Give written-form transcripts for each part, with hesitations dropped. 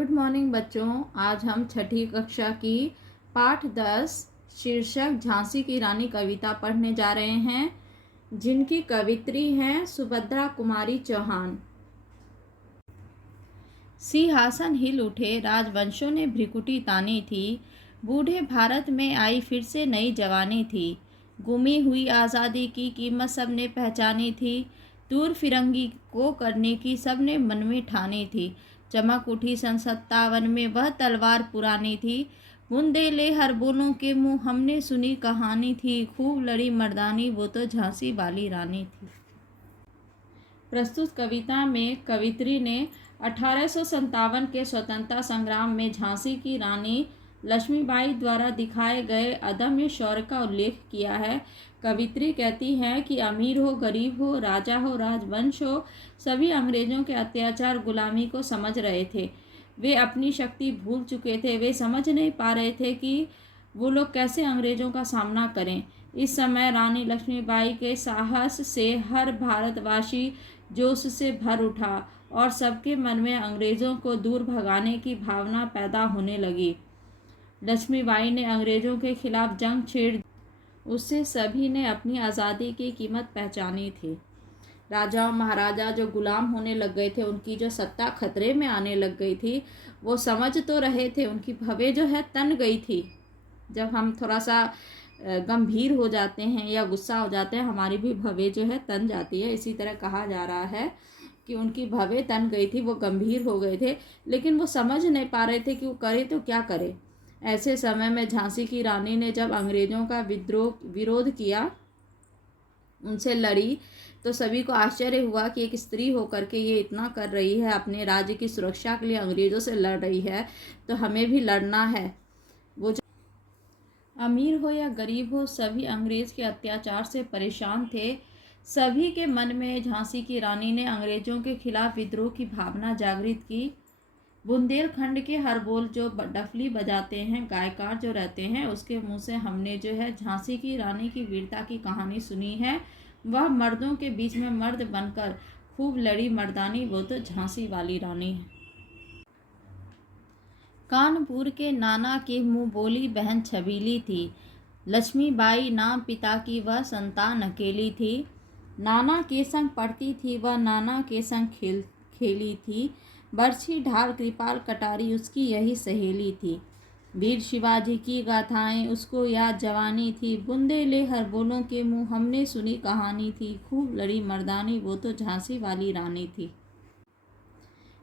Good morning बच्चों। आज हम छठी कक्षा की पाठ 10 शीर्षक झांसी की रानी कविता पढ़ने जा रहे हैं, जिनकी कवित्री हैं सुभद्रा कुमारी चौहान। सिंहासन हिल उठे, राजवंशों ने भ्रिकुटी तानी थी। बूढ़े भारत में आई फिर से नई जवानी थी। गुमी हुई आज़ादी की कीमत सबने पहचानी थी। दूर फिरंगी को करने की सबने मन में ठानी थी। चमक उठी सन 57 में वह तलवार पुरानी थी। बुंदेले हर बोलों के मुँह हमने सुनी कहानी थी। खूब लड़ी मर्दानी वो तो झांसी वाली रानी थी। प्रस्तुत कविता में कवित्री ने 1857 के स्वतंत्रता संग्राम में झांसी की रानी लक्ष्मीबाई द्वारा दिखाए गए अदम्य शौर्य का उल्लेख किया है। कवित्री कहती हैं कि अमीर हो, गरीब हो, राजा हो, राजवंश हो, सभी अंग्रेजों के अत्याचार गुलामी को समझ रहे थे। वे अपनी शक्ति भूल चुके थे। वे समझ नहीं पा रहे थे कि वो लोग कैसे अंग्रेजों का सामना करें। इस समय रानी लक्ष्मीबाई के साहस से हर भारतवासी जोश से भर उठा और सबके मन में अंग्रेज़ों को दूर भगाने की भावना पैदा होने लगी। लक्ष्मीबाई ने अंग्रेज़ों के खिलाफ जंग छेड़, उससे सभी ने अपनी आज़ादी की कीमत पहचानी थी। राजा और महाराजा जो गुलाम होने लग गए थे, उनकी जो सत्ता खतरे में आने लग गई थी, वो समझ तो रहे थे, उनकी भवें जो है तन गई थी। जब हम थोड़ा सा गंभीर हो जाते हैं या गुस्सा हो जाते हैं, हमारी भी भवें जो है तन जाती है। इसी तरह कहा जा रहा है कि उनकी भवें तन गई थी, वो गंभीर हो गए थे, लेकिन वो समझ नहीं पा रहे थे कि वो करे तो क्या करे। ऐसे समय में झांसी की रानी ने जब अंग्रेज़ों का विरोध किया, उनसे लड़ी, तो सभी को आश्चर्य हुआ कि एक स्त्री होकर के ये इतना कर रही है, अपने राज्य की सुरक्षा के लिए अंग्रेज़ों से लड़ रही है, तो हमें भी लड़ना है। वो अमीर हो या गरीब हो, सभी अंग्रेज़ के अत्याचार से परेशान थे। सभी के मन में झांसी की रानी ने अंग्रेज़ों के खिलाफ विद्रोह की भावना जागृत की। बुंदेलखंड के हर बोल जो डफली बजाते हैं, गायकार जो रहते हैं, उसके मुंह से हमने जो है झांसी की रानी की वीरता की कहानी सुनी है। वह मर्दों के बीच में मर्द बनकर खूब लड़ी मर्दानी, वो तो झांसी वाली रानी है। कानपुर के नाना के मुँह बोली बहन छबीली थी। लक्ष्मीबाई नाम पिता की वह संतान अकेली थी। नाना के संग पढ़ती थी वह, नाना के संग खेली थी। बरछी ढाल कृपाल कटारी उसकी यही सहेली थी। वीर शिवाजी की गाथाएं उसको याद जवानी थी। बुंदेले हर बोलों के मुँह हमने सुनी कहानी थी। खूब लड़ी मर्दानी वो तो झांसी वाली रानी थी।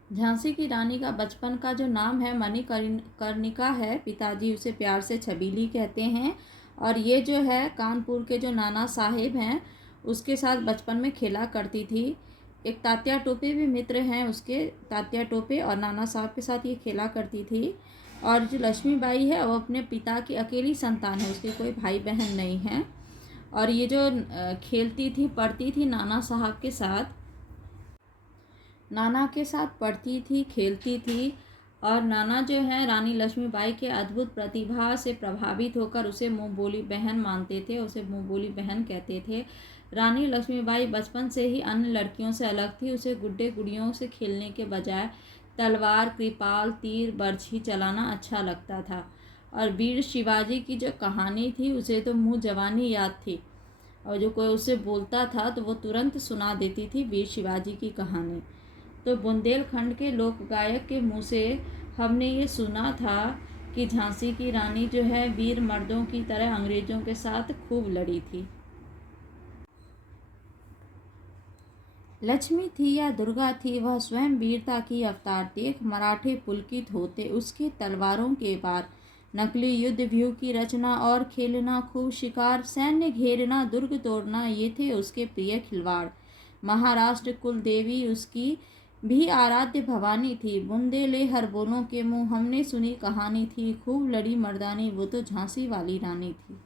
झांसी की रानी का बचपन का जो नाम है मणिकर्णिका है। पिताजी उसे प्यार से छबीली कहते हैं। और ये जो है कानपुर के जो नाना साहेब हैं, उसके साथ बचपन में खेला करती थी। एक तात्या टोपे भी मित्र हैं उसके, तात्या टोपे और नाना साहब के साथ ये खेला करती थी। और जो लक्ष्मीबाई है वो अपने पिता की अकेली संतान है, उसके कोई भाई बहन नहीं हैं। और ये जो खेलती थी, पढ़ती थी नाना साहब के साथ, नाना के साथ पढ़ती थी, खेलती थी। और नाना जो है रानी लक्ष्मीबाई के अद्भुत प्रतिभा से प्रभावित होकर उसे मुँह बोली बहन मानते थे, उसे मुँह बोली बहन कहते थे। रानी लक्ष्मीबाई बचपन से ही अन्य लड़कियों से अलग थी। उसे गुड्डे गुड़ियों से खेलने के बजाय तलवार, कृपाल, तीर, बर्छी चलाना अच्छा लगता था। और वीर शिवाजी की जो कहानी थी, उसे तो मुँह जवानी याद थी, और जो कोई उसे बोलता था तो वो तुरंत सुना देती थी वीर शिवाजी की कहानी। तो बुंदेलखंड के लोक गायक के मुँह से हमने ये सुना था कि झांसी की रानी जो है वीर मर्दों की तरह अंग्रेज़ों के साथ खूब लड़ी थी। लक्ष्मी थी या दुर्गा थी, वह स्वयं वीरता की अवतार। देख मराठे पुलकित होते उसकी तलवारों के वार। नकली युद्ध व्यूह की रचना और खेलना, खूब शिकार, सैन्य घेरना, दुर्ग तोड़ना, ये थे उसके प्रिय खिलवाड़। महाराष्ट्र कुल देवी उसकी भी आराध्य भवानी थी। बुंदेले हर बोलों के मुँह हमने सुनी कहानी थी। खूब लड़ी मर्दानी वो तो झांसी वाली रानी थी।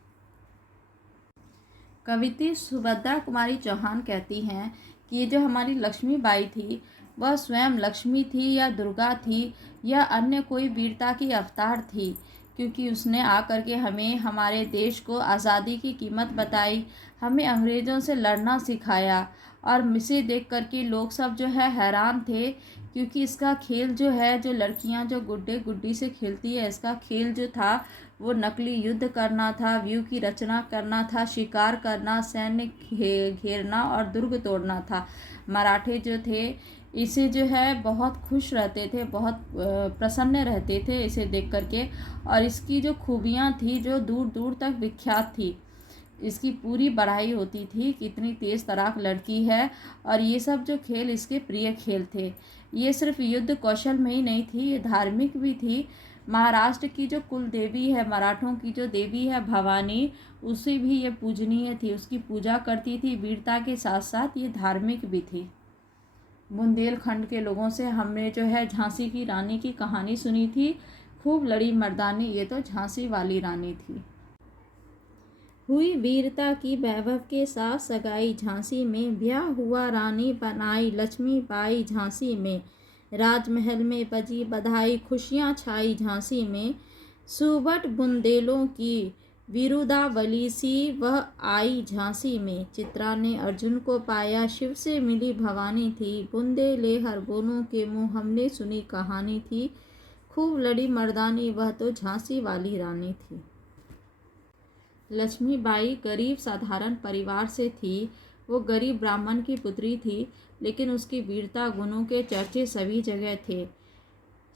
कवित्री सुभद्रा कुमारी चौहान कहती हैं कि ये जो हमारी लक्ष्मीबाई थी, वह स्वयं लक्ष्मी थी या दुर्गा थी या अन्य कोई वीरता की अवतार थी, क्योंकि उसने आकर के हमें हमारे देश को आज़ादी की कीमत बताई, हमें अंग्रेज़ों से लड़ना सिखाया। और इसे देख कर के लोग सब जो है हैरान थे क्योंकि इसका खेल जो है, जो लड़कियां जो गुड्डे गुड्डी से खेलती है, इसका खेल जो था वो नकली युद्ध करना था, व्यू की रचना करना था, शिकार करना, सैन्य घेरना और दुर्ग तोड़ना था। मराठे जो थे इसे जो है बहुत खुश रहते थे, बहुत प्रसन्न रहते थे इसे देख करके। और इसकी जो खूबियाँ थी जो दूर दूर तक विख्यात थी, इसकी पूरी बढ़ाई होती थी कि इतनी तेज़ तराक लड़की है। और ये सब जो खेल इसके प्रिय खेल थे। ये सिर्फ युद्ध कौशल में ही नहीं थी, ये धार्मिक भी थी। महाराष्ट्र की जो कुल देवी है, मराठों की जो देवी है भवानी, उसे भी ये पूजनीय थी, उसकी पूजा करती थी। वीरता के साथ साथ ये धार्मिक भी थी। बुंदेलखंड के लोगों से हमने जो है झांसी की रानी की कहानी सुनी थी। खूब लड़ी मर्दानी, ये तो झांसी वाली रानी थी। हुई वीरता की वैभव के साथ सगाई झांसी में, ब्याह हुआ रानी बनाई लक्ष्मीबाई झांसी में। राजमहल में बजी बधाई, खुशियाँ छाई झांसी में। सुबट बुंदेलों की विरुदावली सी वह आई झांसी में। चित्रा ने अर्जुन को पाया, शिव से मिली भवानी थी। बुंदेले हर बोलों के मुँह हमने सुनी कहानी थी। खूब लड़ी मर्दानी, वह तो झांसी वाली रानी थी। लक्ष्मीबाई गरीब साधारण परिवार से थी। वो गरीब ब्राह्मण की पुत्री थी, लेकिन उसकी वीरता गुणों के चर्चे सभी जगह थे।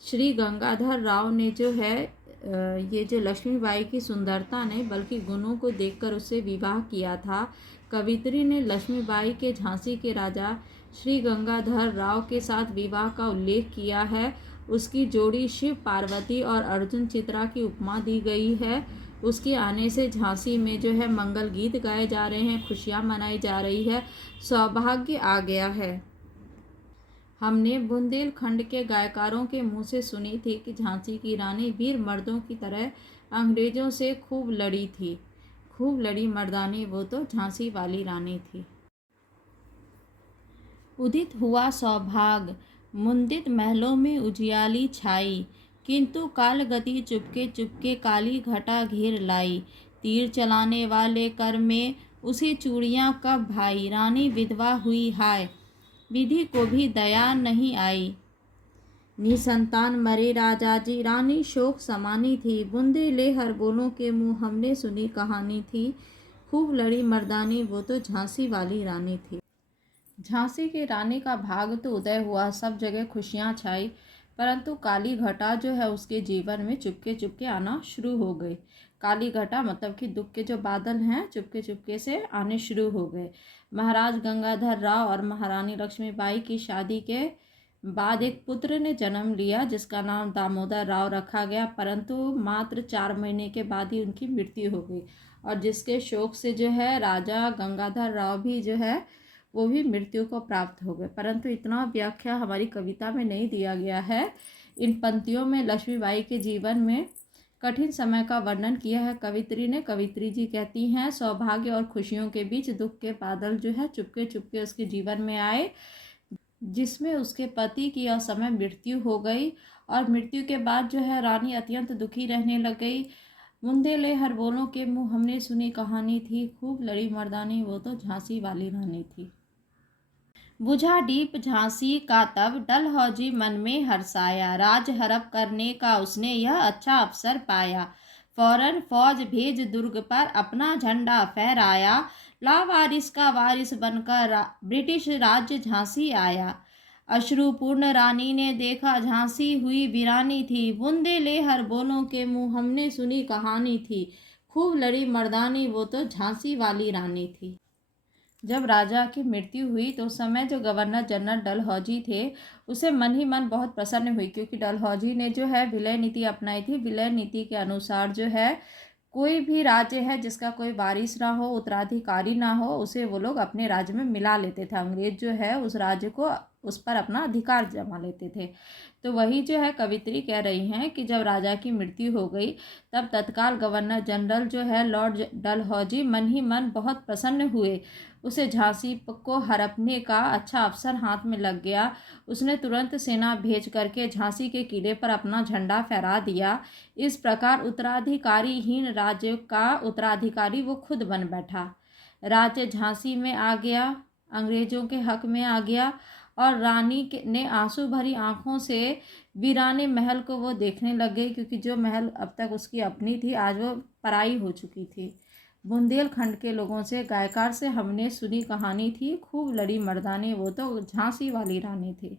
श्री गंगाधर राव ने जो है ये जो लक्ष्मीबाई की सुंदरता नहीं बल्कि गुणों को देखकर उससे विवाह किया था। कवित्री ने लक्ष्मीबाई के झांसी के राजा श्री गंगाधर राव के साथ विवाह का उल्लेख किया है। उसकी जोड़ी शिव पार्वती और अर्जुन चित्रा की उपमा दी गई है। उसके आने से झांसी में जो है मंगल गीत गाए जा रहे हैं, खुशियाँ मनाई जा रही है, सौभाग्य आ गया है। हमने बुंदेलखंड के गायकारों के मुंह से सुनी थी कि झांसी की रानी वीर मर्दों की तरह अंग्रेजों से खूब लड़ी थी। खूब लड़ी मर्दानी, वो तो झांसी वाली रानी थी। उदित हुआ सौभाग्य, मुंदित महलों में उजियाली छाई। किंतु काल गति चुपके चुपके काली घटा घेर लाई। तीर चलाने वाले कर में उसे चूड़ियाँ कब भाई। रानी विधवा हुई हाय, विधि को भी दया नहीं आई। निसंतान मरे राजा जी, रानी शोक समानी थी। बुंदेले हर बोलों के मुँह हमने सुनी कहानी थी। खूब लड़ी मर्दानी, वो तो झांसी वाली रानी थी। झांसी की रानी का भाग तो उदय हुआ, सब जगह खुशियाँ छाई, परंतु काली घटा जो है उसके जीवन में चुपके चुपके आना शुरू हो गई। काली घटा मतलब कि दुख के जो बादल हैं चुपके चुपके से आने शुरू हो गए। महाराज गंगाधर राव और महारानी लक्ष्मीबाई की शादी के बाद एक पुत्र ने जन्म लिया जिसका नाम दामोदर राव रखा गया, परंतु मात्र 4 महीने के बाद ही उनकी मृत्यु हो गई। और जिसके शोक से जो है राजा गंगाधर राव भी जो है वो भी मृत्यु को प्राप्त हो गए। परंतु इतना व्याख्या हमारी कविता में नहीं दिया गया है। इन पंक्तियों में लक्ष्मीबाई के जीवन में कठिन समय का वर्णन किया है कवित्री ने। कवित्री जी कहती हैं, सौभाग्य और खुशियों के बीच दुख के बादल जो है चुपके चुपके उसके जीवन में आए, जिसमें उसके पति की असमय मृत्यु हो गई। और मृत्यु के बाद जो है रानी अत्यंत दुखी रहने लग गई। बुंदेले हर बोलों के मुँह हमने सुनी कहानी थी। खूब लड़ी मर्दानी, वो तो झांसी वाली रानी थी। बुझा दीप झांसी का तब, डलहौजी मन में हर्षाया। राज हड़प करने का उसने यह अच्छा अवसर पाया। फौरन फौज भेज दुर्ग पर अपना झंडा फहराया। लावारिस का वारिस बनकर ब्रिटिश राज्य झांसी आया। अश्रुपूर्ण रानी ने देखा झांसी हुई वीरानी थी। बुंदेले हर बोलों के मुँह हमने सुनी कहानी थी। खूब लड़ी मर्दानी, वो तो झांसी वाली रानी थी। जब राजा की मृत्यु हुई तो उस समय जो गवर्नर जनरल डलहौजी थे उसे मन ही मन बहुत प्रसन्न हुई, क्योंकि डलहौजी ने जो है विलय नीति अपनाई थी। विलय नीति के अनुसार जो है कोई भी राज्य है जिसका कोई वारिस ना हो, उत्तराधिकारी ना हो, उसे वो लोग अपने राज्य में मिला लेते थे। अंग्रेज जो है उस राज्य को उस पर अपना अधिकार जमा लेते थे। तो वही जो है कवित्री कह रही हैं कि जब राजा की मृत्यु हो गई तब तत्काल गवर्नर जनरल जो है लॉर्ड डलहौजी मन ही मन बहुत प्रसन्न हुए। उसे झांसी को हड़पने का अच्छा अवसर हाथ में लग गया। उसने तुरंत सेना भेज करके झांसी के किले पर अपना झंडा फहरा दिया। इस प्रकार उत्तराधिकारीहीन राज्य का उत्तराधिकारी वो खुद बन बैठा। राज्य झांसी में आ गया, अंग्रेजों के हक में आ गया और ने आंसू भरी आंखों से वीराने महल को वो देखने लग गई, क्योंकि जो महल अब तक उसकी अपनी थी आज वो पराई हो चुकी थी। बुंदेलखंड के लोगों से गायकार से हमने सुनी कहानी थी, खूब लड़ी मर्दानी वो तो झांसी वाली रानी थी।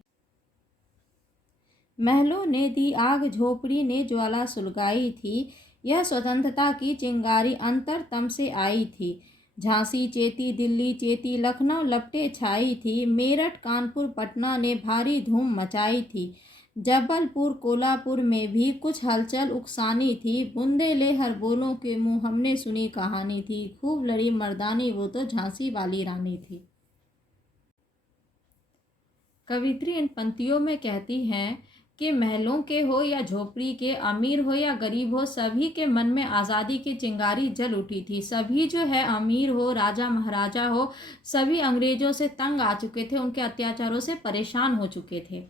महलों ने दी आग, झोपड़ी ने ज्वाला सुलगाई थी, यह स्वतंत्रता की चिंगारी अंतरतम से आई थी। झांसी चेती, दिल्ली चेती, लखनऊ लपटे छाई थी, मेरठ कानपुर पटना ने भारी धूम मचाई थी। जबलपुर कोल्हापुर में भी कुछ हलचल उकसानी थी, बुंदेलहर बोलों के मुंह हमने सुनी कहानी थी, खूब लड़ी मर्दानी वो तो झांसी वाली रानी थी। कवित्री इन पंक्तियों में कहती हैं कि महलों के हो या झोपड़ी के, अमीर हो या गरीब हो, सभी के मन में आज़ादी की चिंगारी जल उठी थी। सभी जो है, अमीर हो, राजा महाराजा हो, सभी अंग्रेजों से तंग आ चुके थे, उनके अत्याचारों से परेशान हो चुके थे।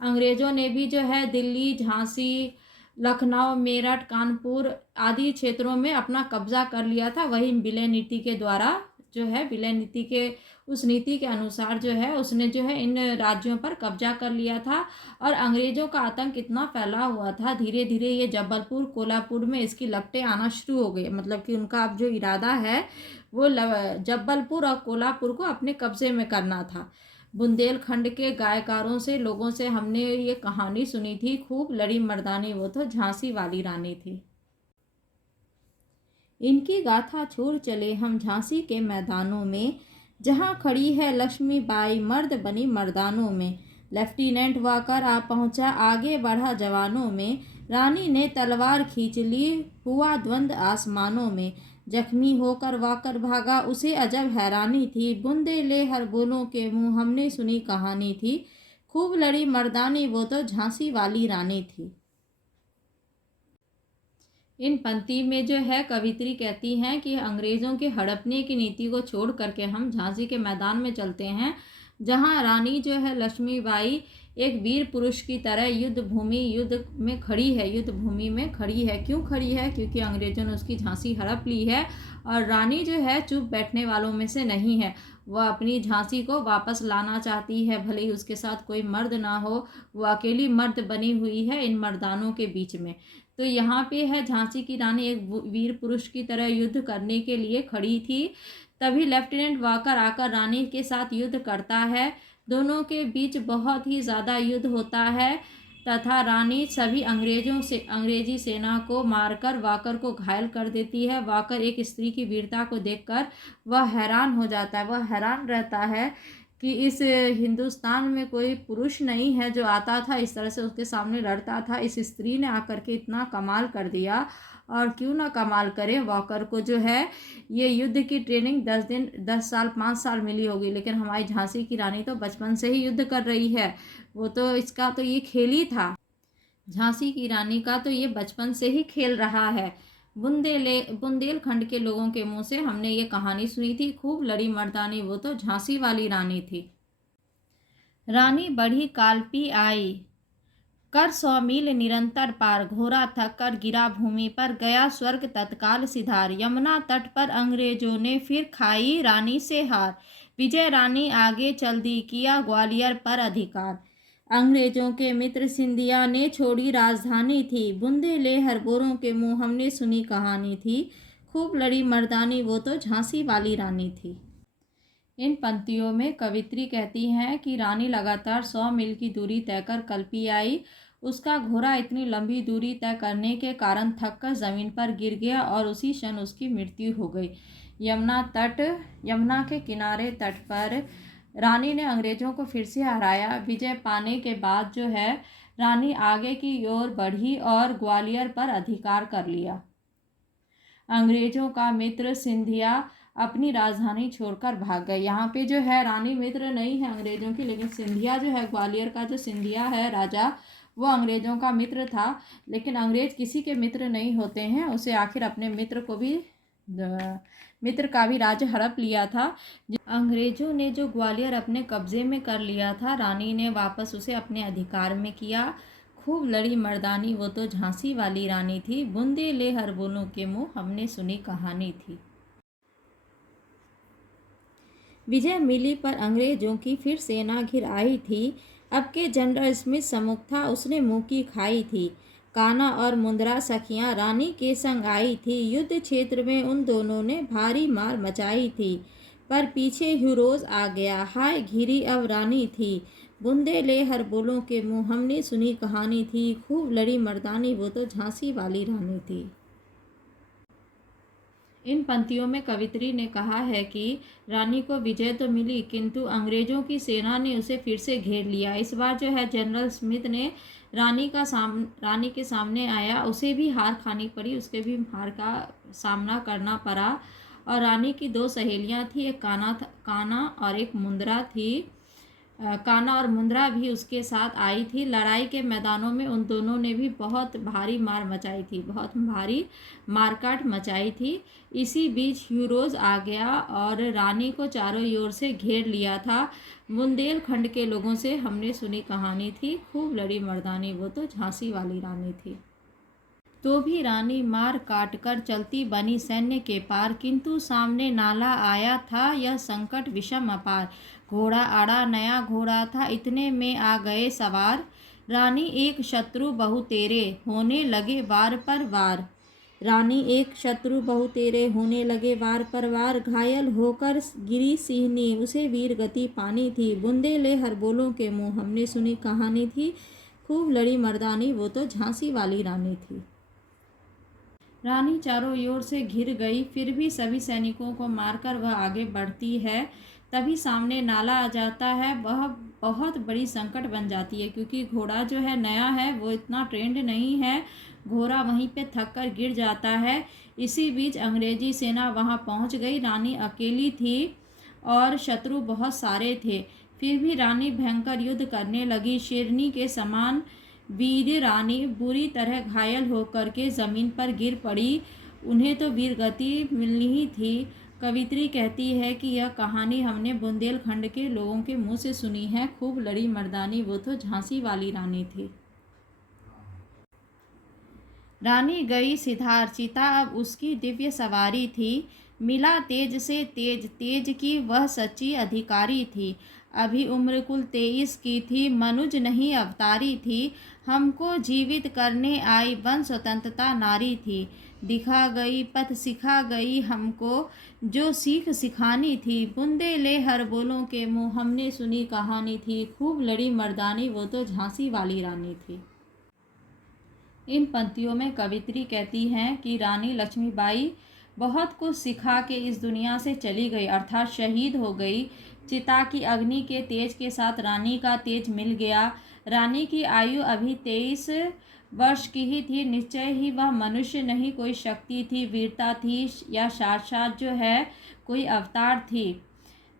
अंग्रेजों ने भी जो है दिल्ली, झांसी, लखनऊ, मेरठ, कानपुर आदि क्षेत्रों में अपना कब्जा कर लिया था। वही विलय नीति के द्वारा जो है, विलय नीति के उस नीति के अनुसार जो है उसने जो है इन राज्यों पर कब्जा कर लिया था। और अंग्रेजों का आतंक इतना फैला हुआ था, धीरे धीरे ये जबलपुर कोल्हापुर में इसकी लपटें आना शुरू हो गई। मतलब कि उनका अब जो इरादा है वो जबलपुर और कोल्हापुर को अपने कब्जे में करना था। बुंदेलखंड के गायकारों से, लोगों से हमने ये कहानी सुनी थी, खूब लड़ी मर्दानी वो तो झांसी वाली रानी थी। इनकी गाथा छोड़ चले हम झांसी के मैदानों में, जहाँ खड़ी है लक्ष्मीबाई मर्द बनी मर्दानों में। लेफ्टिनेंट वाकर आ पहुंचा, आगे बढ़ा जवानों में, रानी ने तलवार खींच ली, हुआ द्वंद आसमानों में। जख्मी होकर वाकर भागा, उसे अजब हैरानी थी, बुंदेलहर बोलों के मुंह हमने सुनी कहानी थी, खूब लड़ी मर्दानी वो तो झांसी वाली रानी थी। इन पंक्ति में जो है कवित्री कहती हैं कि अंग्रेज़ों के हड़पने की नीति को छोड़ करके हम झांसी के मैदान में चलते हैं, जहां रानी जो है लक्ष्मीबाई एक वीर पुरुष की तरह युद्ध में खड़ी है, युद्ध भूमि में खड़ी है। क्यों खड़ी है? क्योंकि अंग्रेज़ों ने उसकी झांसी हड़प ली है और रानी जो है चुप बैठने वालों में से नहीं है। वह अपनी झांसी को वापस लाना चाहती है, भले ही उसके साथ कोई मर्द ना हो, वो अकेली मर्द बनी हुई है इन मर्दानों के बीच में। तो यहाँ पे है झांसी की रानी एक वीर पुरुष की तरह युद्ध करने के लिए खड़ी थी। तभी लेफ्टिनेंट वाकर आकर रानी के साथ युद्ध करता है। दोनों के बीच बहुत ही ज़्यादा युद्ध होता है तथा रानी सभी अंग्रेजी सेना को मारकर वाकर को घायल कर देती है। वाकर एक स्त्री की वीरता को देखकर वह हैरान हो जाता है, वह हैरान रहता है कि इस हिंदुस्तान में कोई पुरुष नहीं है जो आता था इस तरह से उसके सामने लड़ता था। इस स्त्री ने आकर के इतना कमाल कर दिया, और क्यों ना कमाल करे। वॉकर को जो है ये युद्ध की ट्रेनिंग 10 साल 5 साल मिली होगी, लेकिन हमारी झांसी की रानी तो बचपन से ही युद्ध कर रही है। वो तो इसका तो ये खेल ही था, झांसी की रानी का तो ये बचपन से ही खेल रहा है। बुंदेलखंड के लोगों के मुंह से हमने ये कहानी सुनी थी, खूब लड़ी मर्दानी वो तो झांसी वाली रानी थी। रानी बढ़ी कालपी आई, कर 100 मील निरंतर पार, घोड़ा थक कर गिरा भूमि पर, गया स्वर्ग तत्काल सिधार। यमुना तट पर अंग्रेजों ने फिर खाई रानी से हार, विजय रानी आगे चल दी, किया ग्वालियर पर अधिकार। अंग्रेजों के मित्र सिंधिया ने छोड़ी राजधानी थी, बुंदेलहर बोरों के मुंह हमने सुनी कहानी थी, खूब लड़ी मर्दानी वो तो झांसी वाली रानी थी। इन पंक्तियों में कवित्री कहती हैं कि रानी लगातार 100 मील की दूरी तय कर कल्पी आई। उसका घोड़ा इतनी लंबी दूरी तय करने के कारण थककर जमीन पर गिर गया और उसी क्षण उसकी मृत्यु हो गई। यमुना के किनारे तट पर रानी ने अंग्रेजों को फिर से हराया। विजय पाने के बाद जो है रानी आगे की ओर बढ़ी और ग्वालियर पर अधिकार कर लिया। अंग्रेजों का मित्र सिंधिया अपनी राजधानी छोड़कर भाग गए। यहाँ पे जो है रानी मित्र नहीं है अंग्रेजों की, लेकिन सिंधिया जो है, ग्वालियर का जो सिंधिया है राजा, वो अंग्रेजों का मित्र था। लेकिन अंग्रेज किसी के मित्र नहीं होते हैं, उसे आखिर अपने मित्र का भी राज्य हड़प लिया था। अंग्रेजों ने जो ग्वालियर अपने कब्जे में कर लिया था, रानी ने वापस उसे अपने अधिकार में किया। खूब लड़ी मर्दानी वो तो झांसी वाली रानी थी, बुंदेलहर बोलों के मुंह हमने सुनी कहानी थी। विजय मिली पर अंग्रेजों की फिर सेना घिर आई थी। अब के जनरल स्मिथ सम्मुख था, उसने मुँह की खाई थी। कान्हा और मुंद्रा सखियां रानी के संग आई थी। युद्ध क्षेत्र में उन दोनों ने भारी मार मचाई थी, पर पीछे ह्यूरोज आ गया। हाय घिरी अब रानी थी, बूंदे ले हर बोलों के मुंह, हमने सुनी कहानी थी, खूब लड़ी मर्दानी, वो तो झांसी वाली रानी थी। इन पंक्तियों में कवित्री ने कहा है कि रानी को विजय तो मिली, किंतु अंग्रेजों की सेना ने उसे फिर से घेर लिया। इस बार जो है जनरल स्मिथ ने रानी के सामने आया, उसे भी हार खानी पड़ी, उसके भी हार का सामना करना पड़ा। और रानी की दो सहेलियां थी, एक कान्हा और एक मुंद्रा थी। कान्हा और मुंद्रा भी उसके साथ आई थी। लड़ाई के मैदानों में उन दोनों ने भी बहुत भारी मार मचाई थी, बहुत भारी मारकाट मचाई थी। इसी बीच ह्यूरोज आ गया और रानी को चारों ओर से घेर लिया था। बुंदेलखंड के लोगों से हमने सुनी कहानी थी, खूब लड़ी मर्दानी, वो तो झांसी वाली रानी थी। तो भी रानी मार काट कर चलती बनी सैन्य के पार, किंतु सामने नाला आया था यह संकट विषम अपार। घोड़ा आड़ा नया घोड़ा था, इतने में आ गए सवार। रानी एक शत्रु बहु तेरे, होने लगे वार पर वार। रानी एक शत्रु बहु तेरे, होने लगे वार पर वार। घायल होकर गिरी सिहनी, उसे वीर गति पानी थी। बुंदे ले हर बोलों के मुँह, हमने सुनी कहानी थी, खूब लड़ी मर्दानी, वो तो झांसी वाली रानी थी। रानी चारों ओर से घिर गई, फिर भी सभी सैनिकों को मारकर वह आगे बढ़ती है। तभी सामने नाला आ जाता है, वह बहुत बड़ी संकट बन जाती है, क्योंकि घोड़ा जो है नया है, वो इतना ट्रेंड नहीं है। घोड़ा वहीं पे थक कर गिर जाता है। इसी बीच अंग्रेजी सेना वहां पहुंच गई। रानी अकेली थी और शत्रु बहुत सारे थे, फिर भी रानी भयंकर युद्ध करने लगी। शेरनी के समान वीर रानी बुरी तरह घायल होकर के जमीन पर गिर पड़ी। उन्हें तो वीर गति मिलनी ही थी। कवित्री कहती है कि यह कहानी हमने बुंदेलखंड के लोगों के मुंह से सुनी है, खूब लड़ी मर्दानी, वो तो झांसी वाली रानी थी। रानी गई सिधार, चिता अब उसकी दिव्य सवारी थी। मिला तेज से तेज, तेज की वह सच्ची अधिकारी थी। अभी उम्र कुल 23 की थी, मनुज नहीं अवतारी थी। हमको जीवित करने आई वन स्वतंत्रता नारी थी। दिखा गई पथ सिखा गई हमको, जो सीख सिखानी थी। बुंदे ले हर बोलों के मुँह, हमने सुनी कहानी थी, खूब लड़ी मर्दानी, वो तो झांसी वाली रानी थी। इन पंक्तियों में कवित्री कहती हैं कि रानी लक्ष्मीबाई बहुत कुछ सिखा के इस दुनिया से चली गई, अर्थात शहीद हो गई। चिता की अग्नि के तेज के साथ रानी का तेज मिल गया। रानी की आयु अभी 23 वर्ष की ही थी। निश्चय ही वह मनुष्य नहीं, कोई शक्ति थी, वीरता थी, या साक्षात जो है कोई अवतार थी।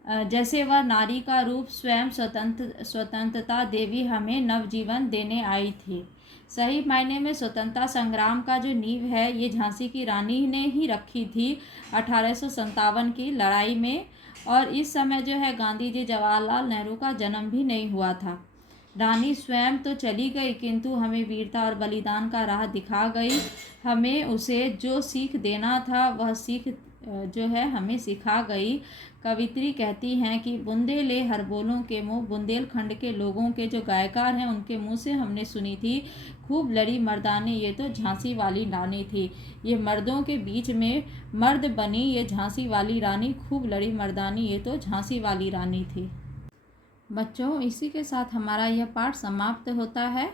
जैसे वह नारी का रूप स्वयं स्वतंत्रता देवी हमें नवजीवन देने आई थी। सही मायने में स्वतंत्रता संग्राम का जो नींव है, ये झांसी की रानी ने ही रखी थी 1857 की लड़ाई में। और इस समय जो है गांधी जी जवाहरलाल नेहरू का जन्म भी नहीं हुआ था। रानी स्वयं तो चली गई, किंतु हमें वीरता और बलिदान का राह दिखा गई। हमें उसे जो सीख देना था, वह सीख जो है हमें सिखा गई। कवित्री कहती हैं कि बुंदे ले हर बोलों के मुँह, बुंदेलखंड के लोगों के जो गायकार हैं उनके मुँह से हमने सुनी थी, खूब लड़ी मर्दानी, ये तो झांसी वाली रानी थी। ये मर्दों के बीच में मर्द बनी ये झांसी वाली रानी, खूब लड़ी मर्दानी, ये तो झांसी वाली रानी थी। बच्चों, इसी के साथ हमारा यह पाठ समाप्त होता है।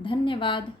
धन्यवाद।